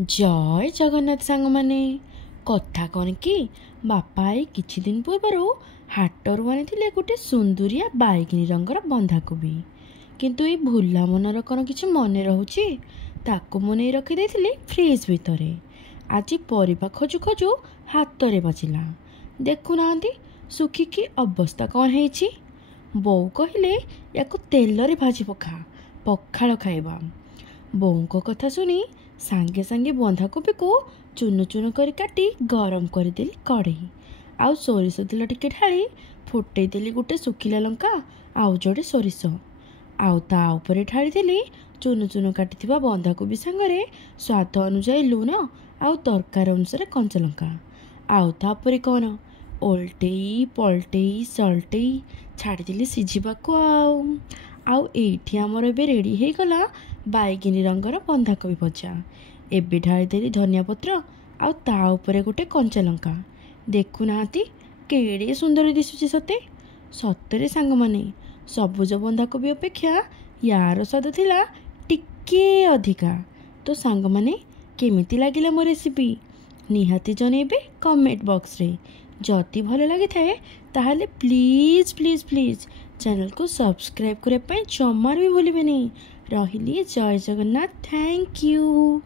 जय जगन्नाथ सांग माने कथा कौन कि बापा ए किछि दिन पूर्व हाटरू आनी गोटे सुंदरिया बाइगनी रंगर बंधाकोबी किंतु ये भूला मनर कौन किछि मने रहुछि ताकू मुने रखी फ्रिज भितर। आज परिबा खोजु खोजु हाथ रे बाजिला देखुना सुखिकी अवस्था कौन है। बोऊ कहले याकू तेल रे भाजी पका पखाल खाइबा। बोऊंको कथा सुनी सांगे सांगे बंधाकोबी को चुनु चुनु करी काटी गरम करदेली कड़े आउ सोरिष तेल टिके ढाली फुटेदेली गोटे सुखिला लंका आउ जोड़े सोरिष आउ ता उपरे ढालीदेली चुनु चुनु काटी बंधाकोबी सांगरे स्वाद अनुजाई लुण आउ तरकार अनुसार कंचा लंका आउ तापर कौन ओल्टेई पलटेई सल्टेई छाड़देली सिझिबाको आउ एठी आमर एबे रेडी हो गला बाइगिनी रंगर बंधाकोबी भजा। एबे ढालीदेली धनिया पत्र आउ ता उपरे गोटे कंचा लंका देखुना केड़े सुंदर दिशुची सते सतरे सांग माने सबुज बंधाकोबी अपेक्षा यार स्वाद थिला टिके अधिका। तो सांग माने केमिति लागिला मो रेसिपी निहाती जनेबे कमेंट बॉक्स रे। जदि भल लगी थाए ताहले प्लीज प्लीज प्लीज चैनल को सब्सक्राइब करने जमार भी भूलिए नहीं। रही जय जगन्नाथ, थैंक यू।